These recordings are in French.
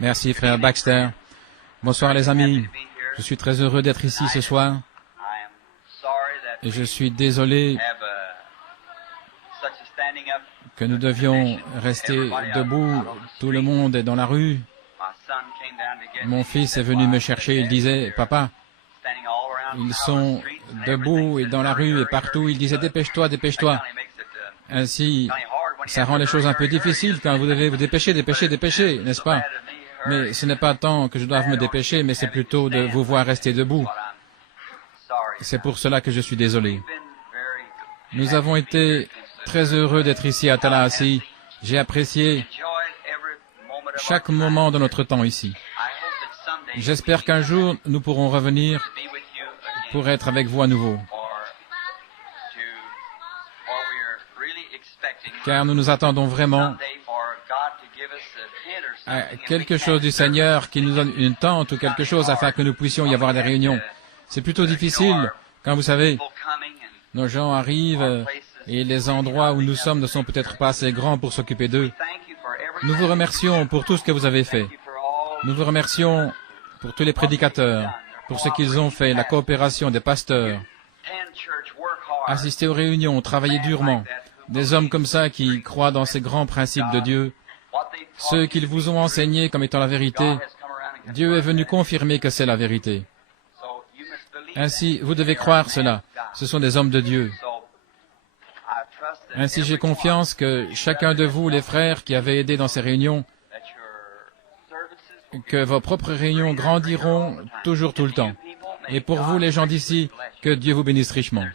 Merci, frère Baxter. Bonsoir, les amis. Je suis très heureux d'être ici ce soir. Et je suis désolé que nous devions rester debout. Tout le monde est dans la rue. Mon fils est venu me chercher. Il disait, « Papa, ils sont debout et dans la rue et partout. » Il disait, « Dépêche-toi, dépêche-toi. » Ainsi, ça rend les choses un peu difficiles quand vous devez vous dépêcher, n'est-ce pas? Mais ce n'est pas tant que je doive me dépêcher, mais c'est plutôt de vous voir rester debout. C'est pour cela que je suis désolé. Nous avons été très heureux d'être ici à Tallahassee. J'ai apprécié chaque moment de notre temps ici. J'espère qu'un jour, nous pourrons revenir pour être avec vous à nouveau. Car nous nous attendons vraiment à quelque chose du Seigneur qui nous donne une tente ou quelque chose afin que nous puissions y avoir des réunions. C'est plutôt difficile quand vous savez, nos gens arrivent et les endroits où nous sommes ne sont peut-être pas assez grands pour s'occuper d'eux. Nous vous remercions pour tout ce que vous avez fait. Nous vous remercions pour tous les prédicateurs, pour ce qu'ils ont fait, la coopération des pasteurs, assister aux réunions, travailler durement. Des hommes comme ça qui croient dans ces grands principes de Dieu, ceux qu'ils vous ont enseignés comme étant la vérité, Dieu est venu confirmer que c'est la vérité. Ainsi, vous devez croire cela. Ce sont des hommes de Dieu. Ainsi, j'ai confiance que chacun de vous, les frères qui avez aidé dans ces réunions, que vos propres réunions grandiront toujours tout le temps. Et pour vous, les gens d'ici, que Dieu vous bénisse richement.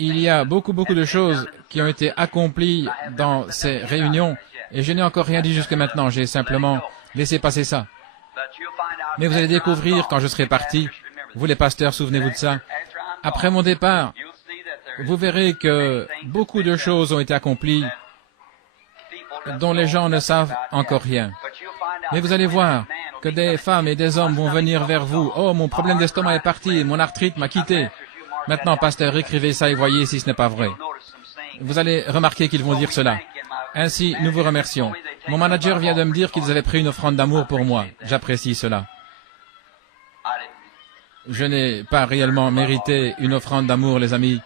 Il y a beaucoup de choses qui ont été accomplies dans ces réunions, et je n'ai encore rien dit jusque maintenant, j'ai simplement laissé passer ça. Mais vous allez découvrir quand je serai parti, vous les pasteurs, souvenez-vous de ça, après mon départ, vous verrez que beaucoup de choses ont été accomplies dont les gens ne savent encore rien. Mais vous allez voir que des femmes et des hommes vont venir vers vous. « Oh, mon problème d'estomac est parti, mon arthrite m'a quitté. » Maintenant, pasteur, écrivez ça et voyez si ce n'est pas vrai. Vous allez remarquer qu'ils vont dire cela. Ainsi, nous vous remercions. Mon manager vient de me dire qu'ils avaient pris une offrande d'amour pour moi. J'apprécie cela. Je n'ai pas réellement mérité une offrande d'amour, les amis.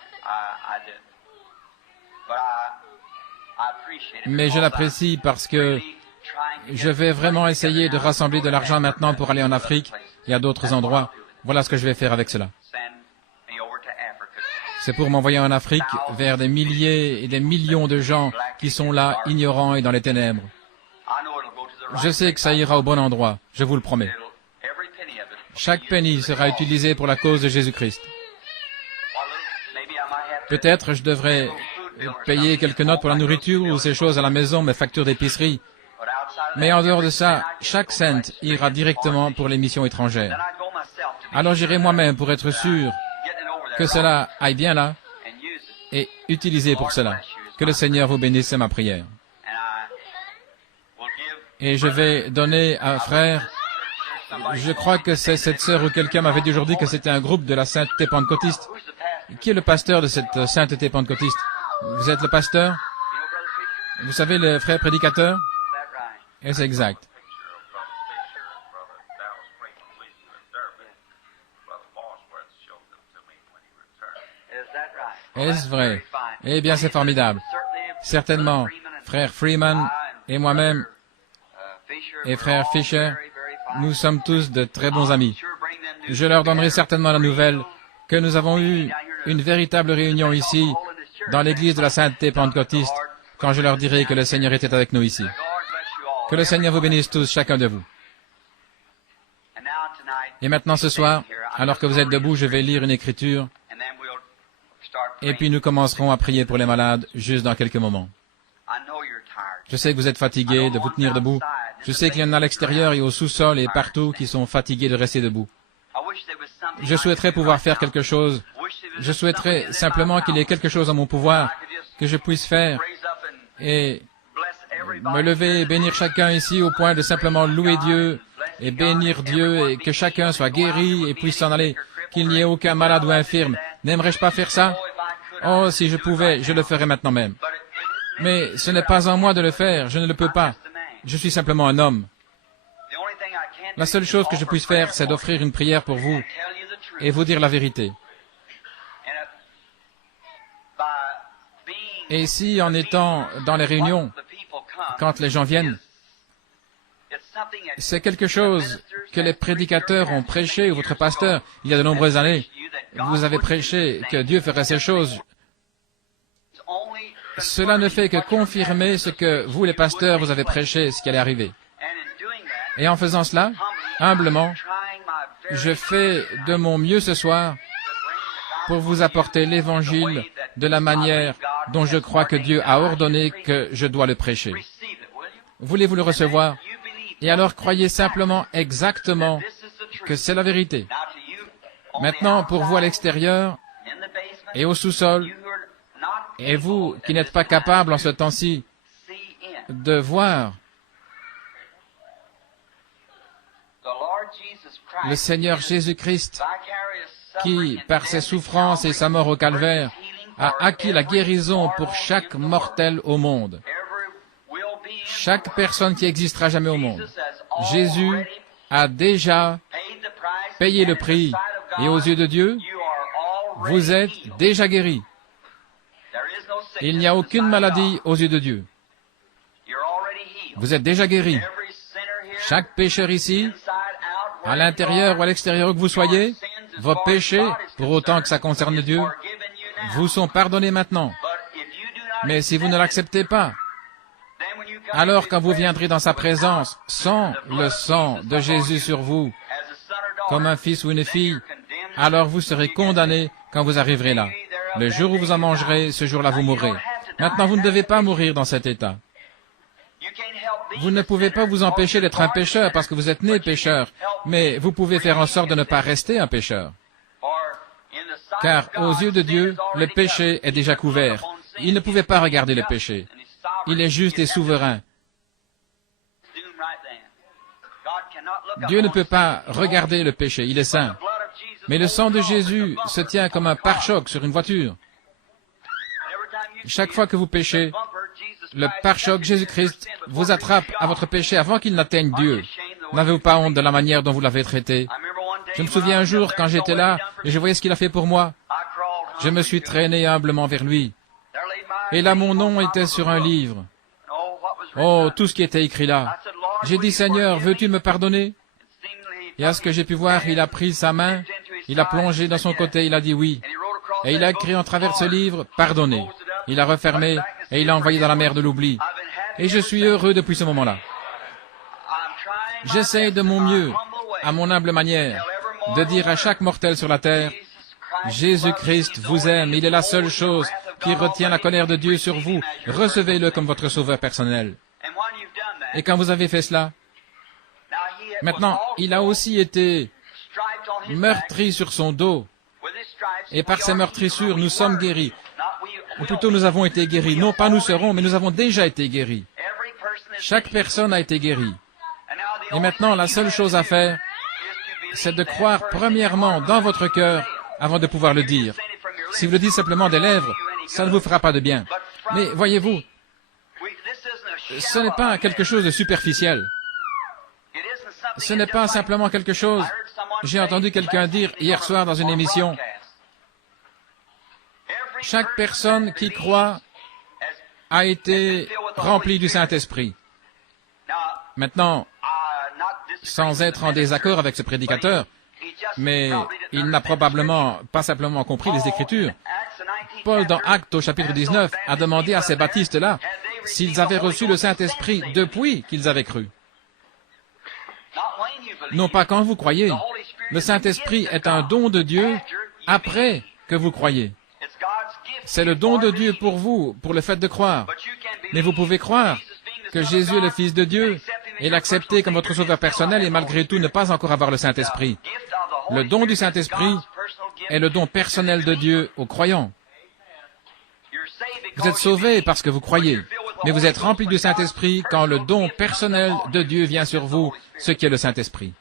Mais je l'apprécie parce que je vais vraiment essayer de rassembler de l'argent maintenant pour aller en Afrique et à d'autres endroits. Voilà ce que je vais faire avec cela. C'est pour m'envoyer en Afrique vers des milliers et des millions de gens qui sont là, ignorants et dans les ténèbres. Je sais que ça ira au bon endroit, je vous le promets. Chaque penny sera utilisé pour la cause de Jésus-Christ. Peut-être je devrais payer quelques notes pour la nourriture ou ces choses à la maison, mes factures d'épicerie. Mais en dehors de ça, chaque cent ira directement pour les missions étrangères. Alors j'irai moi-même pour être sûr que cela aille bien là et utilisé pour cela. Que le Seigneur vous bénisse, c'est ma prière. Et je vais donner à un frère, je crois que c'est cette sœur ou quelqu'un m'avait dit aujourd'hui que c'était un groupe de la sainteté pentecôtiste. Qui est le pasteur de cette sainteté pentecôtiste? Vous êtes le pasteur? Vous savez, le frère prédicateur? Et c'est exact. Est-ce vrai? Eh bien, c'est formidable. Certainement, frère Freeman et moi-même et frère Fisher, nous sommes tous de très bons amis. Je leur donnerai certainement la nouvelle que nous avons eu une véritable réunion ici, dans l'église de la sainteté pentecôtiste, quand je leur dirai que le Seigneur était avec nous ici. Que le Seigneur vous bénisse tous, chacun de vous. Et maintenant, ce soir, alors que vous êtes debout, je vais lire une écriture, et puis nous commencerons à prier pour les malades, juste dans quelques moments. Je sais que vous êtes fatigués de vous tenir debout. Je sais qu'il y en a à l'extérieur et au sous-sol et partout qui sont fatigués de rester debout. Je souhaiterais pouvoir faire quelque chose. Je souhaiterais simplement qu'il y ait quelque chose en mon pouvoir que je puisse faire et me lever et bénir chacun ici au point de simplement louer Dieu et bénir Dieu et que chacun soit guéri et puisse s'en aller, qu'il n'y ait aucun malade ou infirme. N'aimerais-je pas faire ça? Oh, si je pouvais, je le ferais maintenant même. Mais ce n'est pas en moi de le faire, je ne le peux pas. Je suis simplement un homme. La seule chose que je puisse faire, c'est d'offrir une prière pour vous et vous dire la vérité. Et si, en étant dans les réunions, quand les gens viennent, c'est quelque chose que les prédicateurs ont prêché, ou votre pasteur, il y a de nombreuses années, vous avez prêché que Dieu ferait ces choses. Cela ne fait que confirmer ce que vous, les pasteurs, vous avez prêché, ce qui allait arriver. Et en faisant cela, humblement, je fais de mon mieux ce soir pour vous apporter l'Évangile de la manière dont je crois que Dieu a ordonné que je dois le prêcher. Voulez-vous le recevoir? Et alors croyez simplement exactement que c'est la vérité. Maintenant, pour vous à l'extérieur et au sous-sol, et vous qui n'êtes pas capable en ce temps-ci de voir le Seigneur Jésus-Christ, qui, par ses souffrances et sa mort au calvaire, a acquis la guérison pour chaque mortel au monde. Chaque personne qui existera jamais au monde. Jésus a déjà payé le prix, et aux yeux de Dieu, vous êtes déjà guéris. Il n'y a aucune maladie aux yeux de Dieu. Vous êtes déjà guéris. Chaque pécheur ici, à l'intérieur ou à l'extérieur que vous soyez, vos péchés, pour autant que ça concerne Dieu, vous sont pardonnés maintenant. Mais si vous ne l'acceptez pas, alors quand vous viendrez dans sa présence, sans le sang de Jésus sur vous, comme un fils ou une fille, alors vous serez condamnés quand vous arriverez là. Le jour où vous en mangerez, ce jour-là vous mourrez. Maintenant, vous ne devez pas mourir dans cet état. Vous ne pouvez pas vous empêcher d'être un pécheur parce que vous êtes né pécheur, mais vous pouvez faire en sorte de ne pas rester un pécheur. Car aux yeux de Dieu, le péché est déjà couvert. Il ne pouvait pas regarder le péché. Il est juste et souverain. Dieu ne peut pas regarder le péché, il est saint. Mais le sang de Jésus se tient comme un pare-choc sur une voiture. Chaque fois que vous péchez, le pare-choc Jésus-Christ vous attrape à votre péché avant qu'il n'atteigne Dieu. N'avez-vous pas honte de la manière dont vous l'avez traité? Je me souviens un jour quand j'étais là et je voyais ce qu'il a fait pour moi. Je me suis traîné humblement vers lui. Et là, mon nom était sur un livre. Oh, tout ce qui était écrit là. J'ai dit, Seigneur, veux-tu me pardonner? Et à ce que j'ai pu voir, il a pris sa main, il a plongé dans son côté, il a dit oui. Et il a écrit en travers ce livre, pardonnez. Il a refermé et il l'a envoyé dans la mer de l'oubli. Et je suis heureux depuis ce moment-là. J'essaie de mon mieux, à mon humble manière, de dire à chaque mortel sur la terre, Jésus-Christ vous aime, il est la seule chose qui retient la colère de Dieu sur vous. Recevez-le comme votre sauveur personnel. Et quand vous avez fait cela, maintenant, il a aussi été meurtri sur son dos. Et par ces meurtrissures, nous sommes guéris. Ou plutôt, nous avons été guéris. Non pas nous serons, mais nous avons déjà été guéris. Chaque personne a été guérie. Et maintenant, la seule chose à faire, c'est de croire premièrement dans votre cœur avant de pouvoir le dire. Si vous le dites simplement des lèvres, ça ne vous fera pas de bien. Mais voyez-vous, ce n'est pas quelque chose de superficiel. Ce n'est pas simplement quelque chose... J'ai entendu quelqu'un dire hier soir dans une émission, chaque personne qui croit a été remplie du Saint-Esprit. Maintenant, sans être en désaccord avec ce prédicateur, mais il n'a probablement pas simplement compris les Écritures. Paul, dans Actes au chapitre 19, a demandé à ces baptistes-là s'ils avaient reçu le Saint-Esprit depuis qu'ils avaient cru. Non pas quand vous croyez. Le Saint-Esprit est un don de Dieu après que vous croyez. C'est le don de Dieu pour vous, pour le fait de croire. Mais vous pouvez croire que Jésus est le Fils de Dieu et l'accepter comme votre sauveur personnel et malgré tout ne pas encore avoir le Saint-Esprit. Le don du Saint-Esprit est le don personnel de Dieu aux croyants. Vous êtes sauvés parce que vous croyez, mais vous êtes remplis du Saint-Esprit quand le don personnel de Dieu vient sur vous, ce qui est le Saint-Esprit.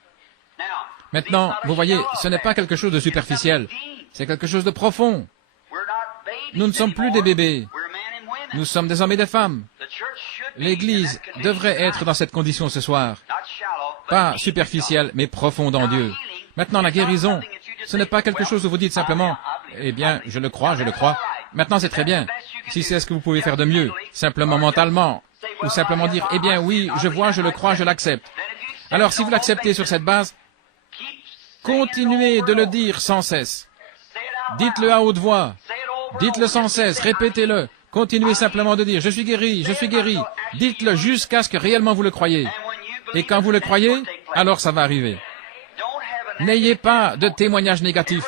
Maintenant, vous voyez, ce n'est pas quelque chose de superficiel, c'est quelque chose de profond. Nous ne sommes plus des bébés. Nous sommes des hommes et des femmes. L'Église devrait être dans cette condition ce soir. Pas superficielle, mais profonde en Dieu. Maintenant, la guérison, ce n'est pas quelque chose où vous dites simplement, eh bien, je le crois, je le crois. Maintenant, c'est très bien. Si c'est ce que vous pouvez faire de mieux, simplement mentalement, ou simplement dire, eh bien, oui, je vois, je le crois, je l'accepte. Alors, si vous l'acceptez sur cette base, continuez de le dire sans cesse. Dites-le à haute voix. Dites-le sans cesse, répétez-le. Continuez simplement de dire, je suis guéri, je suis guéri. Dites-le jusqu'à ce que réellement vous le croyez. Et quand vous le croyez, alors ça va arriver. N'ayez pas de témoignages négatifs.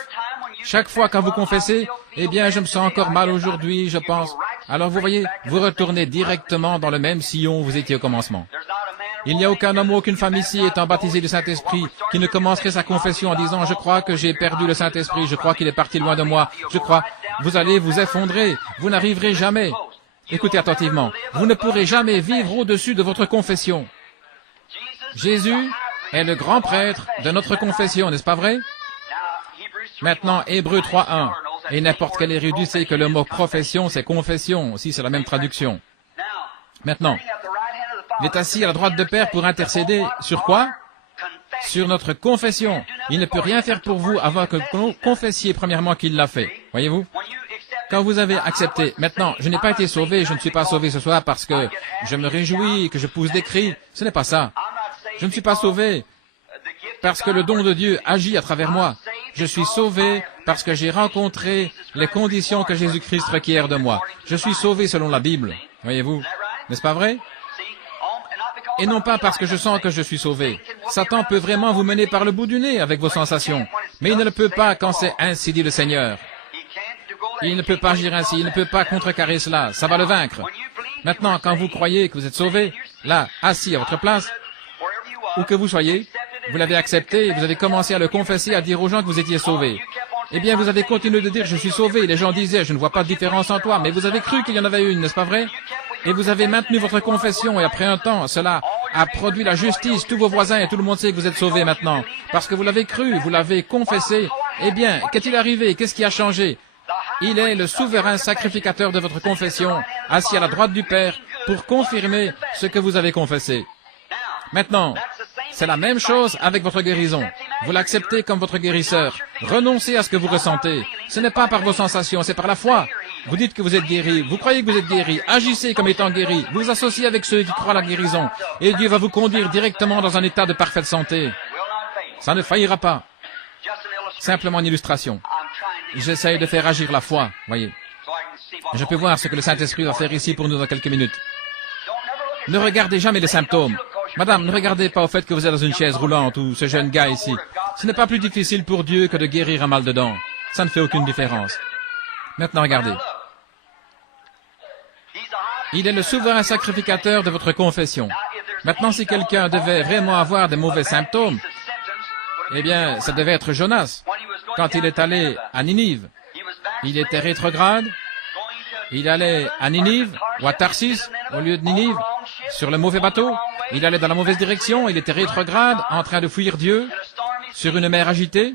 Chaque fois quand vous confessez, eh bien, je me sens encore mal aujourd'hui, je pense. Alors vous voyez, vous retournez directement dans le même sillon où vous étiez au commencement. Il n'y a aucun homme ou aucune femme ici étant baptisé du Saint-Esprit qui ne commencerait sa confession en disant « Je crois que j'ai perdu le Saint-Esprit, je crois qu'il est parti loin de moi, je crois... » Vous allez vous effondrer, vous n'arriverez jamais. Écoutez attentivement, vous ne pourrez jamais vivre au-dessus de votre confession. Jésus est le grand prêtre de notre confession, n'est-ce pas vrai? Maintenant, Hébreux 3.1. Et n'importe quel érudit sait que le mot profession, c'est confession, aussi c'est la même traduction. Maintenant, il est assis à la droite de Père pour intercéder sur quoi? Sur notre confession. Il ne peut rien faire pour vous avant que vous confessiez premièrement qu'il l'a fait. Voyez-vous? Quand vous avez accepté, maintenant, je n'ai pas été sauvé, je ne suis pas sauvé ce soir parce que je me réjouis, que je pousse des cris. Ce n'est pas ça. Je ne suis pas sauvé parce que le don de Dieu agit à travers moi. Je suis sauvé parce que j'ai rencontré les conditions que Jésus-Christ requiert de moi. Je suis sauvé selon la Bible. Voyez-vous? N'est-ce pas vrai? Et non pas parce que je sens que je suis sauvé. Satan peut vraiment vous mener par le bout du nez avec vos sensations. Mais il ne le peut pas quand c'est ainsi dit le Seigneur. Il ne peut pas agir ainsi, il ne peut pas contrecarrer cela. Ça va le vaincre. Maintenant, quand vous croyez que vous êtes sauvé, là, assis à votre place, où que vous soyez, vous l'avez accepté, vous avez commencé à le confesser, à dire aux gens que vous étiez sauvés. Eh bien, vous avez continué de dire, je suis sauvé. Les gens disaient, je ne vois pas de différence en toi, mais vous avez cru qu'il y en avait une, n'est-ce pas vrai? Et vous avez maintenu votre confession, et après un temps, cela a produit la justice. Tous vos voisins et tout le monde sait que vous êtes sauvés maintenant. Parce que vous l'avez cru, vous l'avez confessé. Eh bien, qu'est-il arrivé? Qu'est-ce qui a changé? Il est le souverain sacrificateur de votre confession, assis à la droite du Père, pour confirmer ce que vous avez confessé. Maintenant, c'est la même chose avec votre guérison. Vous l'acceptez comme votre guérisseur. Renoncez à ce que vous ressentez. Ce n'est pas par vos sensations, c'est par la foi. Vous dites que vous êtes guéri, vous croyez que vous êtes guéri, agissez comme étant guéri, vous vous associez avec ceux qui croient à la guérison, et Dieu va vous conduire directement dans un état de parfaite santé. Ça ne faillira pas. Simplement une illustration. J'essaye de faire agir la foi, voyez. Je peux voir ce que le Saint-Esprit va faire ici pour nous dans quelques minutes. Ne regardez jamais les symptômes. Madame, ne regardez pas au fait que vous êtes dans une chaise roulante ou ce jeune gars ici. Ce n'est pas plus difficile pour Dieu que de guérir un mal de dents. Ça ne fait aucune différence. Maintenant, regardez. Il est le souverain sacrificateur de votre confession. Maintenant, si quelqu'un devait vraiment avoir de mauvais symptômes, eh bien, ça devait être Jonas. Quand il est allé à Ninive, il était rétrograde. Il allait à Ninive ou à Tarsis au lieu de Ninive, sur le mauvais bateau. Il allait dans la mauvaise direction, il était rétrograde, en train de fuir Dieu, sur une mer agitée.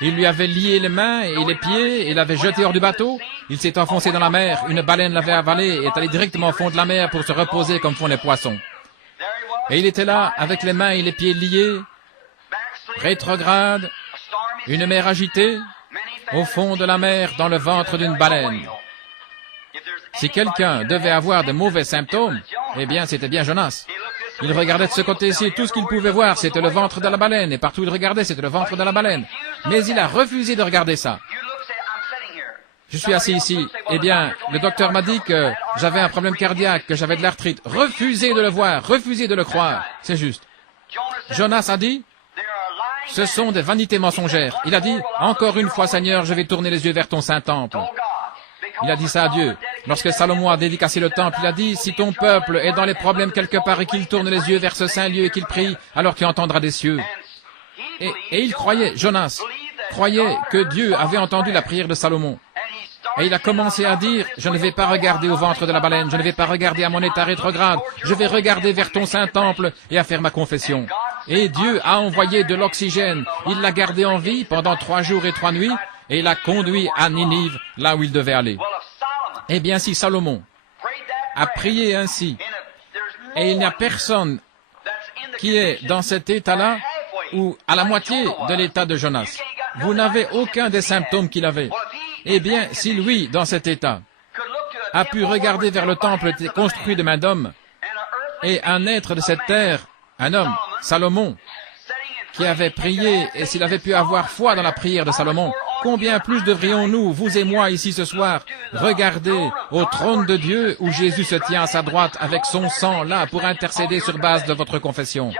Il lui avait lié les mains et les pieds, et l'avait jeté hors du bateau. Il s'est enfoncé dans la mer, une baleine l'avait avalé et est allé directement au fond de la mer pour se reposer comme font les poissons. Et il était là, avec les mains et les pieds liés, rétrograde, une mer agitée, au fond de la mer, dans le ventre d'une baleine. Si quelqu'un devait avoir de mauvais symptômes, eh bien, c'était bien Jonas. Il regardait de ce côté-ci, tout ce qu'il pouvait voir, c'était le ventre de la baleine, et partout où il regardait, c'était le ventre de la baleine. Mais il a refusé de regarder ça. Je suis assis ici. Eh bien, le docteur m'a dit que j'avais un problème cardiaque, que j'avais de l'arthrite. Refusez de le voir, refusez de le croire. C'est juste. Jonas a dit, ce sont des vanités mensongères. Il a dit, encore une fois, Seigneur, je vais tourner les yeux vers ton Saint-Temple. Il a dit ça à Dieu. Lorsque Salomon a dédicacé le temple, il a dit, si ton peuple est dans les problèmes quelque part et qu'il tourne les yeux vers ce saint lieu et qu'il prie, alors tu entendras des cieux. Et il croyait, Jonas, croyait que Dieu avait entendu la prière de Salomon. Et il a commencé à dire, je ne vais pas regarder au ventre de la baleine, je ne vais pas regarder à mon état rétrograde, je vais regarder vers ton Saint-Temple et à faire ma confession. Et Dieu a envoyé de l'oxygène, il l'a gardé en vie pendant 3 jours et 3 nuits, et l'a conduit à Ninive, là où il devait aller. Eh bien, si Salomon à prier ainsi. Et il n'y a personne qui est dans cet état-là ou à la moitié de l'état de Jonas. Vous n'avez aucun des symptômes qu'il avait. Eh bien, si lui, dans cet état, a pu regarder vers le temple construit de main d'homme et un être de cette terre, un homme, Salomon, qui avait prié, et s'il avait pu avoir foi dans la prière de Salomon, combien plus devrions-nous, vous et moi, ici ce soir, regarder au trône de Dieu où Jésus se tient à sa droite avec son sang là pour intercéder sur base de votre confession.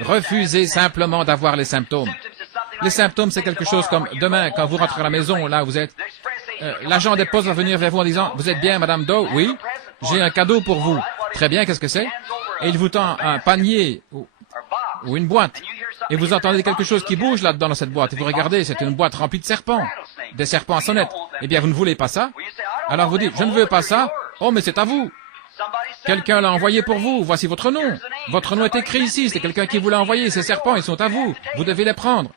Refusez simplement d'avoir les symptômes. Les symptômes, c'est quelque chose comme demain, quand vous rentrez à la maison, là où vous êtes, l'agent des postes va venir vers vous en disant, « Vous êtes bien, Madame Doe? Oui, j'ai un cadeau pour vous. » Très bien, qu'est-ce que c'est? Et il vous tend un panier ou une boîte. Et vous entendez quelque chose qui bouge là-dedans dans cette boîte. Et vous regardez, c'est une boîte remplie de serpents. Des serpents à sonnette. Eh bien, vous ne voulez pas ça? Alors vous dites, « Je ne veux pas ça. Oh, mais c'est à vous. Quelqu'un l'a envoyé pour vous. Voici votre nom. Votre nom est écrit ici. C'est quelqu'un qui vous l'a envoyé. Ces serpents, ils sont à vous. Vous devez les prendre. »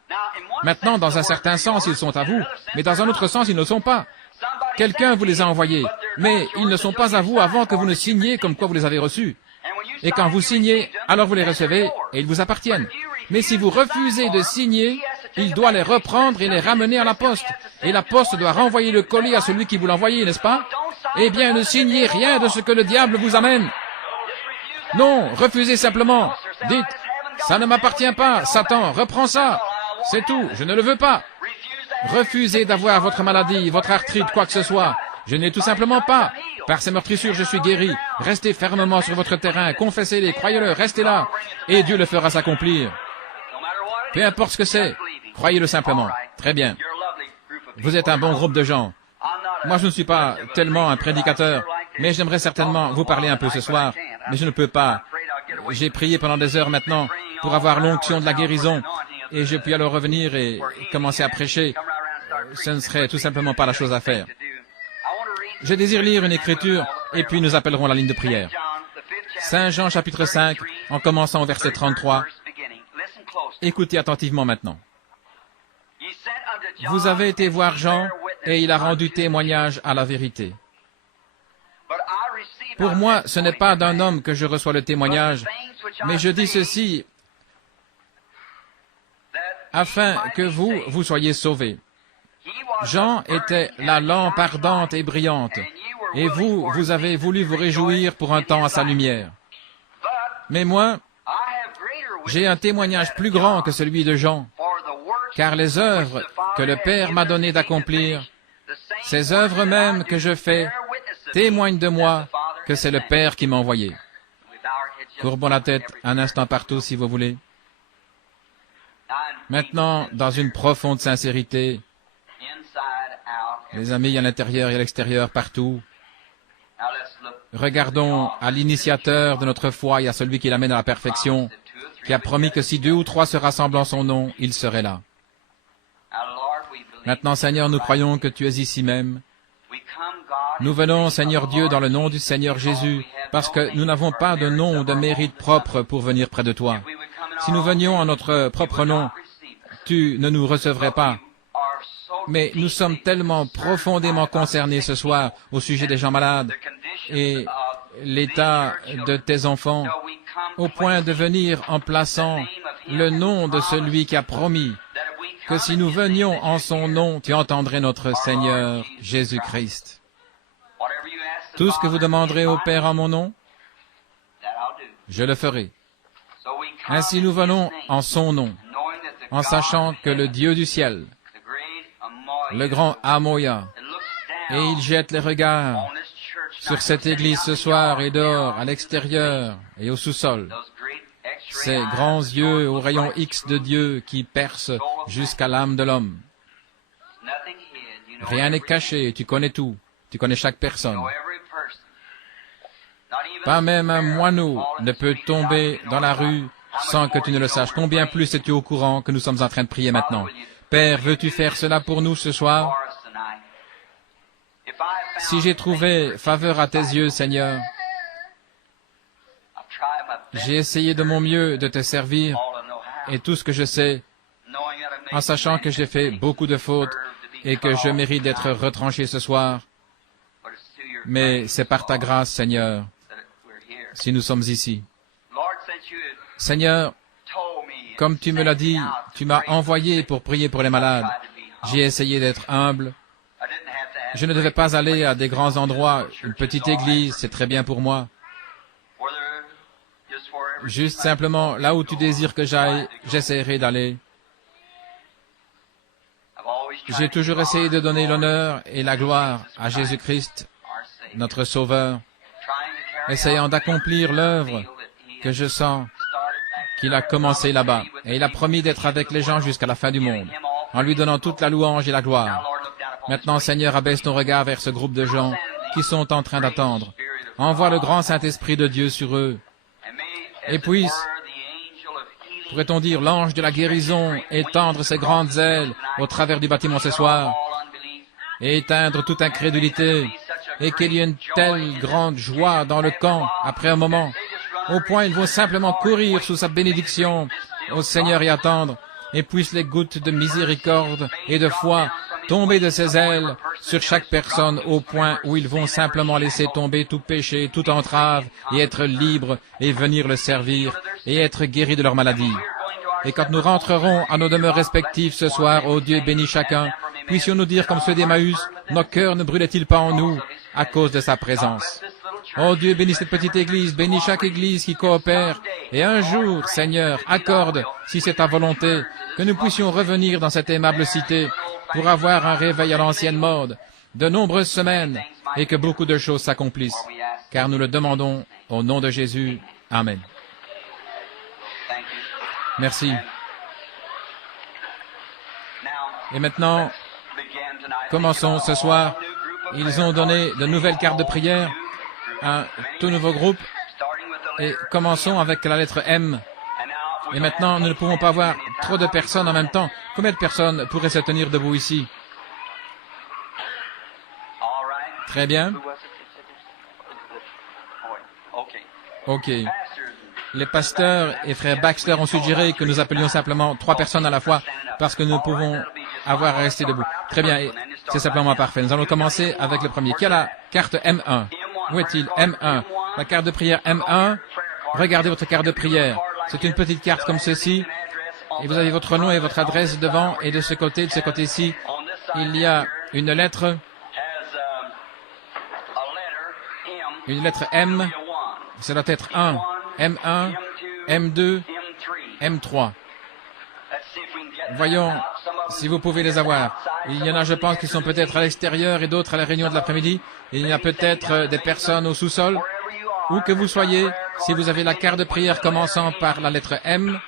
Maintenant, dans un certain sens, ils sont à vous, mais dans un autre sens, ils ne sont pas. Quelqu'un vous les a envoyés, mais ils ne sont pas à vous avant que vous ne signiez comme quoi vous les avez reçus. Et quand vous signez, alors vous les recevez et ils vous appartiennent. Mais si vous refusez de signer, il doit les reprendre et les ramener à la poste. Et la poste doit renvoyer le colis à celui qui vous l'a envoyé, n'est-ce pas? Eh bien, ne signez rien de ce que le diable vous amène. Non, refusez simplement. Dites, ça ne m'appartient pas, Satan, reprends ça. C'est tout, je ne le veux pas. Refusez d'avoir votre maladie, votre arthrite, quoi que ce soit. Je n'ai tout simplement pas. Par ces meurtrissures, je suis guéri. Restez fermement sur votre terrain, confessez-les, croyez-le, restez là, et Dieu le fera s'accomplir. Peu importe ce que c'est, croyez-le simplement. Très bien. Vous êtes un bon groupe de gens. Moi, je ne suis pas tellement un prédicateur, mais j'aimerais certainement vous parler un peu ce soir, mais je ne peux pas. J'ai prié pendant des heures maintenant pour avoir l'onction de la guérison, et je puis alors revenir et commencer à prêcher. Ce ne serait tout simplement pas la chose à faire. Je désire lire une écriture, et puis nous appellerons la ligne de prière. Saint Jean chapitre 5, en commençant au verset 33. Écoutez attentivement maintenant. Vous avez été voir Jean, et il a rendu témoignage à la vérité. Pour moi, ce n'est pas d'un homme que je reçois le témoignage, mais je dis ceci afin que vous soyez sauvés. Jean était la lampe ardente et brillante, et vous avez voulu vous réjouir pour un temps à sa lumière. Mais moi, j'ai un témoignage plus grand que celui de Jean, car les œuvres que le Père m'a donné d'accomplir, ces œuvres mêmes que je fais, témoignent de moi que c'est le Père qui m'a envoyé. Courbons la tête un instant partout si vous voulez. Maintenant, dans une profonde sincérité, les amis à l'intérieur et à l'extérieur, partout, regardons à l'initiateur de notre foi et à celui qui l'amène à la perfection, qui a promis que si 2 ou 3 se rassemblent en son nom, il serait là. Maintenant, Seigneur, nous croyons que tu es ici même. Nous venons, Seigneur Dieu, dans le nom du Seigneur Jésus, parce que nous n'avons pas de nom ou de mérite propre pour venir près de toi. Si nous venions en notre propre nom, tu ne nous recevrais pas. Mais nous sommes tellement profondément concernés ce soir au sujet des gens malades et l'état de tes enfants, au point de venir en plaçant le nom de celui qui a promis que si nous venions en son nom, tu entendrais notre Seigneur Jésus-Christ. Tout ce que vous demanderez au Père en mon nom, je le ferai. Ainsi nous venons en son nom, en sachant que le Dieu du ciel, le grand Amoya, et il jette les regards sur cette église ce soir et dehors, à l'extérieur et au sous-sol. Ces grands yeux au rayon X de Dieu qui percent jusqu'à l'âme de l'homme. Rien n'est caché, tu connais tout, tu connais chaque personne. Pas même un moineau ne peut tomber dans la rue sans que tu ne le saches. Combien plus es-tu au courant que nous sommes en train de prier maintenant? Père, veux-tu faire cela pour nous ce soir? Si j'ai trouvé faveur à tes yeux, Seigneur, j'ai essayé de mon mieux de te servir, et tout ce que je sais, en sachant que j'ai fait beaucoup de fautes et que je mérite d'être retranché ce soir, mais c'est par ta grâce, Seigneur, si nous sommes ici. Seigneur, comme tu me l'as dit, tu m'as envoyé pour prier pour les malades. J'ai essayé d'être humble. Je ne devais pas aller à des grands endroits. Une petite église, c'est très bien pour moi. Juste simplement, là où tu désires que j'aille, j'essaierai d'aller. J'ai toujours essayé de donner l'honneur et la gloire à Jésus-Christ, notre Sauveur, essayant d'accomplir l'œuvre que je sens qu'il a commencé là-bas. Et il a promis d'être avec les gens jusqu'à la fin du monde, en lui donnant toute la louange et la gloire. Maintenant, Seigneur, abaisse ton regard vers ce groupe de gens qui sont en train d'attendre. Envoie le grand Saint-Esprit de Dieu sur eux. Et puisse, pourrait-on dire, l'ange de la guérison étendre ses grandes ailes au travers du bâtiment ce soir et éteindre toute incrédulité, et qu'il y ait une telle grande joie dans le camp après un moment, au point ils vont simplement courir sous sa bénédiction au Seigneur et attendre, et puissent les gouttes de miséricorde et de foi tomber de ses ailes sur chaque personne au point où ils vont simplement laisser tomber tout péché, toute entrave, et être libres et venir le servir et être guéris de leur maladie. Et quand nous rentrerons à nos demeures respectives ce soir, ô Dieu bénis chacun, puissions-nous dire comme ceux d'Emmaüs, nos cœurs ne brûlaient-ils pas en nous à cause de sa présence. Oh Dieu, bénis cette petite église, bénis chaque église qui coopère, et un jour, Seigneur, accorde, si c'est ta volonté, que nous puissions revenir dans cette aimable cité pour avoir un réveil à l'ancienne mode, de nombreuses semaines, et que beaucoup de choses s'accomplissent, car nous le demandons au nom de Jésus. Amen. Merci. Et maintenant, commençons ce soir. Ils ont donné de nouvelles cartes de prière à un tout nouveau groupe. Et commençons avec la lettre M. Et maintenant, nous ne pouvons pas voir trop de personnes en même temps. Combien de personnes pourraient se tenir debout ici? Très bien. OK. Les pasteurs et frères Baxter ont suggéré que nous appelions simplement 3 personnes à la fois parce que nous pouvons avoir à rester debout. Très bien, c'est simplement parfait. Nous allons commencer avec le premier. Qui a la carte M1? Où est-il? M1. La carte de prière M1. Regardez votre carte de prière. C'est une petite carte comme ceci. Et vous avez votre nom et votre adresse devant. Et de ce côté-ci, il y a une lettre. Une lettre M. Ça doit être 1. M1, M2, M3. Voyons si vous pouvez les avoir. Il y en a, je pense, qui sont peut-être à l'extérieur et d'autres à la réunion de l'après-midi. Il y a peut-être des personnes au sous-sol. Où que vous soyez, si vous avez la carte de prière commençant par la lettre M,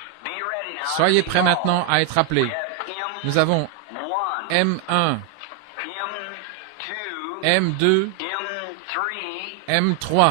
soyez prêts maintenant à être appelés. Nous avons M1, M2, M3.